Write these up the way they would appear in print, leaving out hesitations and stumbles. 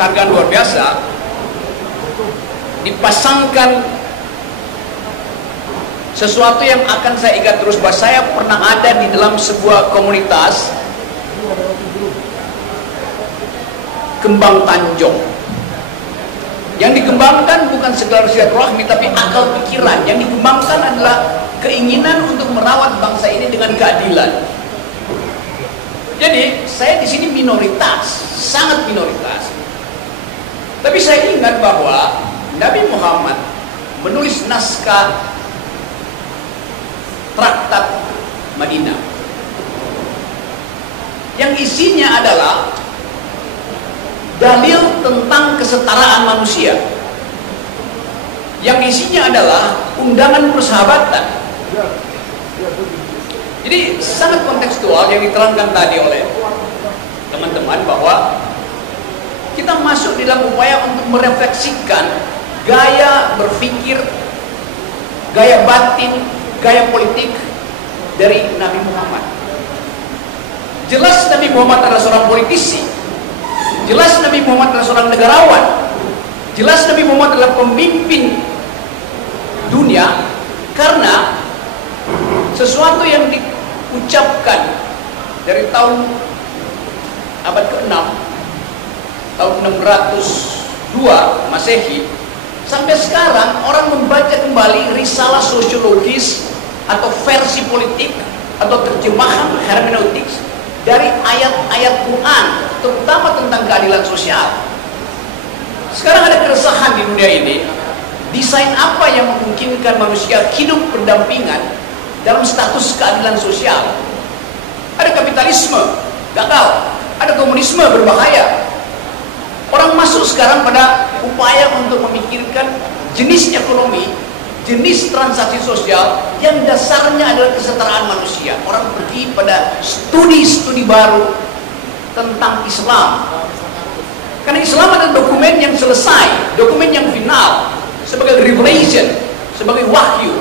penghargaan luar biasa, dipasangkan sesuatu yang akan saya ingat terus, bahwa saya pernah ada di dalam sebuah komunitas kembang tanjung. Yang dikembangkan bukan sekedar silaturahmi, tapi akal pikiran. Yang dikembangkan adalah keinginan untuk merawat bangsa ini dengan keadilan. Jadi saya di sini minoritas, sangat minoritas. Tapi saya ingat bahwa Nabi Muhammad menulis naskah Traktat Madinah yang isinya adalah dalil tentang kesetaraan manusia, yang isinya adalah undangan persahabatan. Jadi sangat kontekstual yang diterangkan tadi oleh teman-teman, bahwa kita masuk di dalam upaya untuk merefleksikan gaya berpikir, gaya batin, gaya politik dari Nabi Muhammad. Jelas Nabi Muhammad adalah seorang politisi, jelas Nabi Muhammad adalah seorang negarawan, jelas Nabi Muhammad adalah pemimpin dunia, karena sesuatu yang diucapkan dari tahun abad ke-6, tahun 602 Masehi, sampai sekarang orang membaca kembali risalah sosiologis atau versi politik atau terjemahan hermeneutik dari ayat-ayat Quran, terutama tentang keadilan sosial. Sekarang ada keresahan di dunia ini, desain apa yang memungkinkan manusia hidup berdampingan dalam status keadilan sosial. Ada kapitalisme, gagal. Ada komunisme, berbahaya. Orang masuk sekarang pada upaya untuk memikirkan jenis ekonomi, jenis transaksi sosial yang dasarnya adalah kesetaraan manusia. Orang pergi pada studi-studi baru tentang Islam, karena Islam adalah dokumen yang selesai, dokumen yang final, sebagai revelation, sebagai wahyu.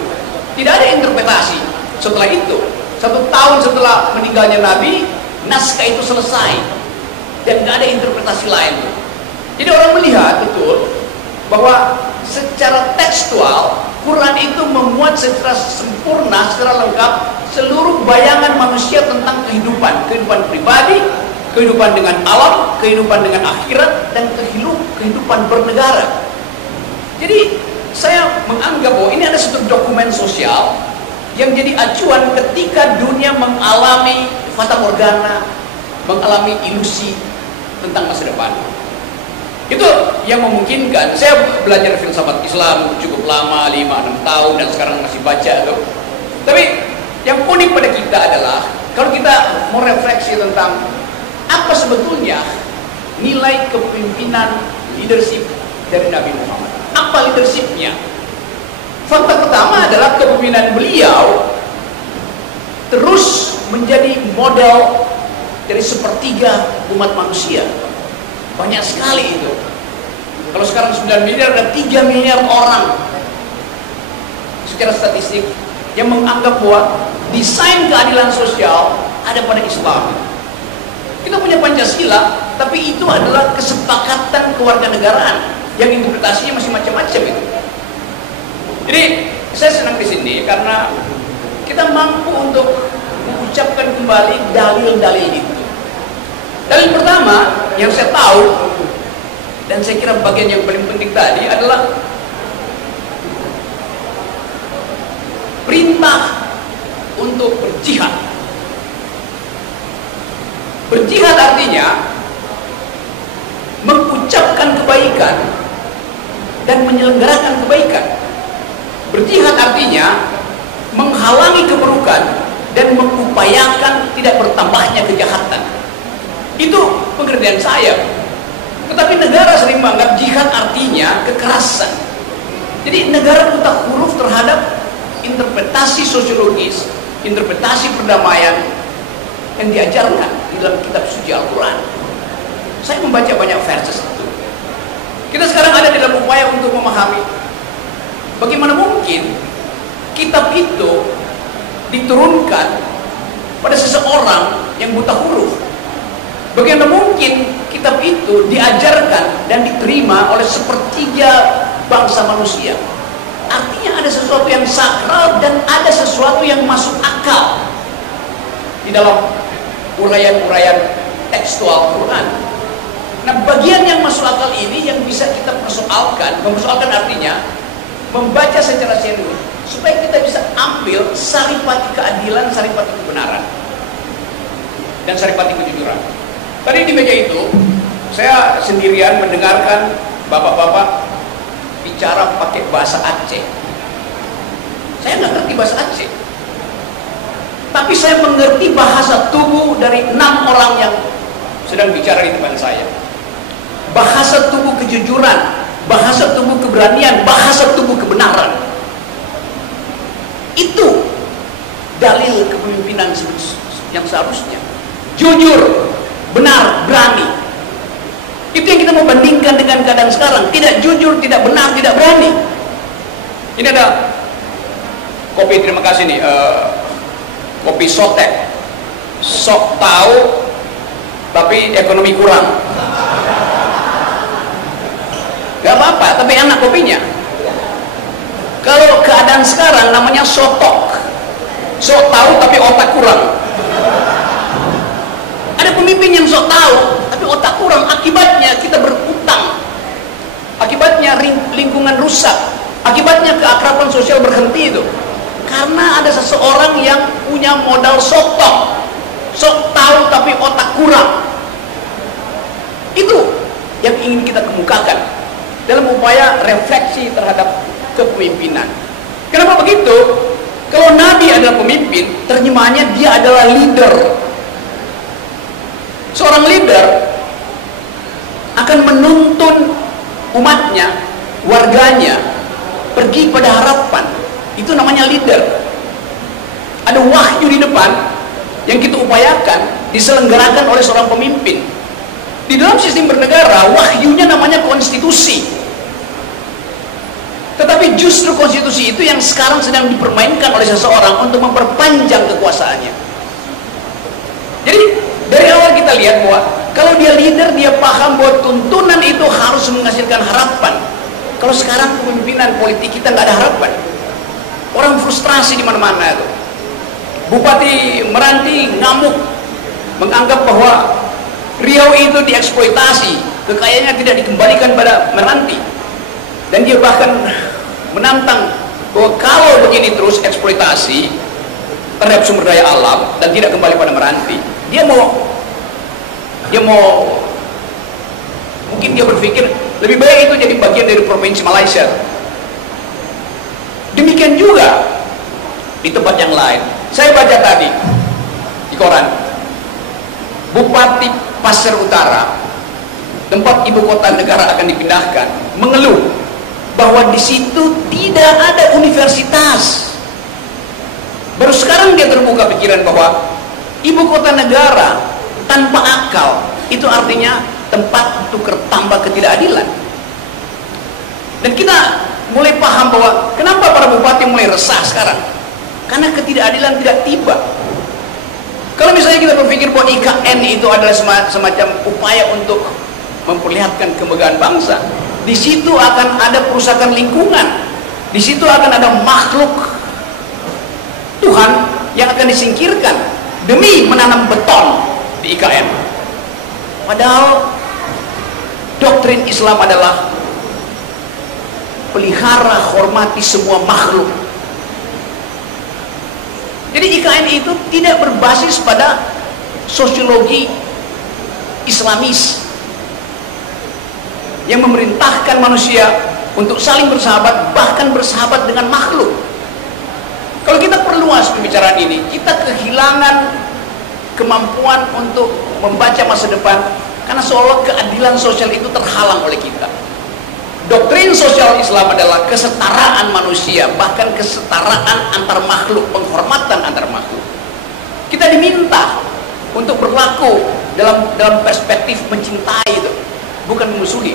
Tidak ada interpretasi. Setelah itu, 1 tahun setelah meninggalnya Nabi, naskah itu selesai dan tidak ada interpretasi lain. Jadi orang melihat betul bahwa secara tekstual Quran itu memuat secara sempurna, secara lengkap seluruh bayangan manusia tentang kehidupan pribadi, kehidupan dengan alam, kehidupan dengan akhirat, dan kehidupan bernegara. Jadi saya menganggap bahwa ini ada satu dokumen sosial yang jadi acuan ketika dunia mengalami fata morgana, mengalami ilusi tentang masa depan. Itu yang memungkinkan. Saya belajar filsafat Islam cukup lama, 5-6 tahun, dan sekarang masih baca tuh. Tapi yang unik pada kita adalah kalau kita mau refleksi tentang apa sebetulnya nilai kepemimpinan leadership dari Nabi Muhammad. Apa leadershipnya? Fakta pertama adalah kepemimpinan beliau terus menjadi model dari sepertiga umat manusia. Banyak sekali itu. Kalau sekarang 9 miliar, ada 3 miliar orang secara statistik yang menganggap bahwa desain keadilan sosial ada pada Islam. Kita punya Pancasila, tapi itu adalah kesepakatan kewarganegaraan yang interpretasinya masih macam-macam itu. Jadi saya senang di sini karena kita mampu untuk mengucapkan kembali dalil-dalil itu. Dalil pertama yang saya tahu, dan saya kira bagian yang paling penting tadi adalah perintah untuk berjihad. Berjihad artinya mengucapkan kebaikan dan menyelenggarakan kebaikan. Berjihad artinya menghalangi keburukan dan mengupayakan tidak bertambahnya kejahatan. Itu pengertian saya. Tetapi negara sering menganggap jihad artinya kekerasan. Jadi negara buta huruf terhadap interpretasi sosiologis, interpretasi perdamaian yang diajarkan di dalam kitab suci Al-Quran. Saya membaca banyak verses itu. Kita sekarang ada dalam upaya untuk memahami bagaimana mungkin kitab itu diturunkan pada seseorang yang buta huruf. Bagaimana mungkin kitab itu diajarkan dan diterima oleh sepertiga bangsa manusia. Artinya ada sesuatu yang sakral dan ada sesuatu yang masuk akal di dalam uraian-uraian tekstual Quran. Nah, bagian yang masuk akal ini yang bisa kita persoalkan. Mempersoalkan artinya membaca secara serius supaya kita bisa ambil saripati keadilan, saripati kebenaran, dan saripati kejujuran. Tadi di meja itu saya sendirian mendengarkan bapak-bapak bicara pakai bahasa Aceh. Saya nggak ngerti bahasa Aceh, tapi saya mengerti bahasa tubuh dari 6 orang yang sedang bicara di depan saya. Bahasa tubuh kejujuran, bahasa tubuh keberanian, bahasa tubuh kebenaran. Itu dalil kepemimpinan yang seharusnya jujur, benar, berani. Itu yang kita mau bandingkan dengan keadaan sekarang. Tidak jujur, tidak benar, tidak berani. Ini ada kopi, terima kasih nih, kopi Sotek. Sok tahu tapi ekonomi kurang. Gak apa-apa, tapi enak kopinya. Kalau keadaan sekarang namanya sotok. Sok tahu tapi otak kurang. Ada pemimpin yang sok tahu tapi otak kurang, akibatnya kita berutang, akibatnya lingkungan rusak, akibatnya keakraban sosial berhenti itu karena ada seseorang yang punya modal sotok, sok tahu tapi otak kurang. Itu yang ingin kita kemukakan dalam upaya refleksi terhadap kepemimpinan. Kenapa begitu? Kalau Nabi adalah pemimpin, terjemahannya dia adalah leader. Seorang leader akan menuntun umatnya, warganya pergi pada harapan. Itu namanya leader. Ada wahyu di depan yang kita upayakan diselenggarakan oleh seorang pemimpin. Di dalam sistem bernegara, wahyunya namanya konstitusi. Tetapi justru konstitusi itu yang sekarang sedang dipermainkan oleh seseorang untuk memperpanjang kekuasaannya. Jadi dari awal kita lihat bahwa kalau dia leader, dia paham bahwa tuntunan itu harus menghasilkan harapan. Kalau sekarang kepemimpinan politik kita nggak ada harapan, orang frustrasi di mana-mana itu. Bupati Meranti ngamuk, menganggap bahwa Riau itu dieksploitasi, kekayaannya tidak dikembalikan pada Meranti, dan dia bahkan menantang bahwa kalau begini terus eksploitasi terhadap sumber daya alam dan tidak kembali pada Meranti, dia mau mungkin dia berpikir lebih baik itu jadi bagian dari provinsi Malaysia. Demikian juga di tempat yang lain. Saya baca tadi di koran, Bupati Pasir Utara, tempat ibu kota negara akan dipindahkan, mengeluh bahwa di situ tidak ada universitas. Baru sekarang dia terbuka pikiran bahwa ibu kota negara tanpa akal itu artinya tempat untuk tambah ketidakadilan. Dan kita mulai paham bahwa kenapa para bupati mulai resah sekarang, karena ketidakadilan tidak tiba. Kalau misalnya kita berpikir bahwa IKN itu adalah semacam upaya untuk memperlihatkan kemegahan bangsa, di situ akan ada perusakan lingkungan, di situ akan ada makhluk Tuhan yang akan disingkirkan demi menanam beton di IKN. Padahal doktrin Islam adalah pelihara, hormati semua makhluk. Jadi IKN itu tidak berbasis pada sosiologi Islamis yang memerintahkan manusia untuk saling bersahabat, bahkan bersahabat dengan makhluk. Kalau kita perluas pembicaraan ini, kita kehilangan kemampuan untuk membaca masa depan, karena seolah keadilan sosial itu terhalang oleh kita. Doktrin sosial Islam adalah kesetaraan manusia, bahkan kesetaraan antar makhluk, penghormatan antar makhluk. Kita diminta untuk berlaku dalam perspektif mencintai itu, bukan memusuhi.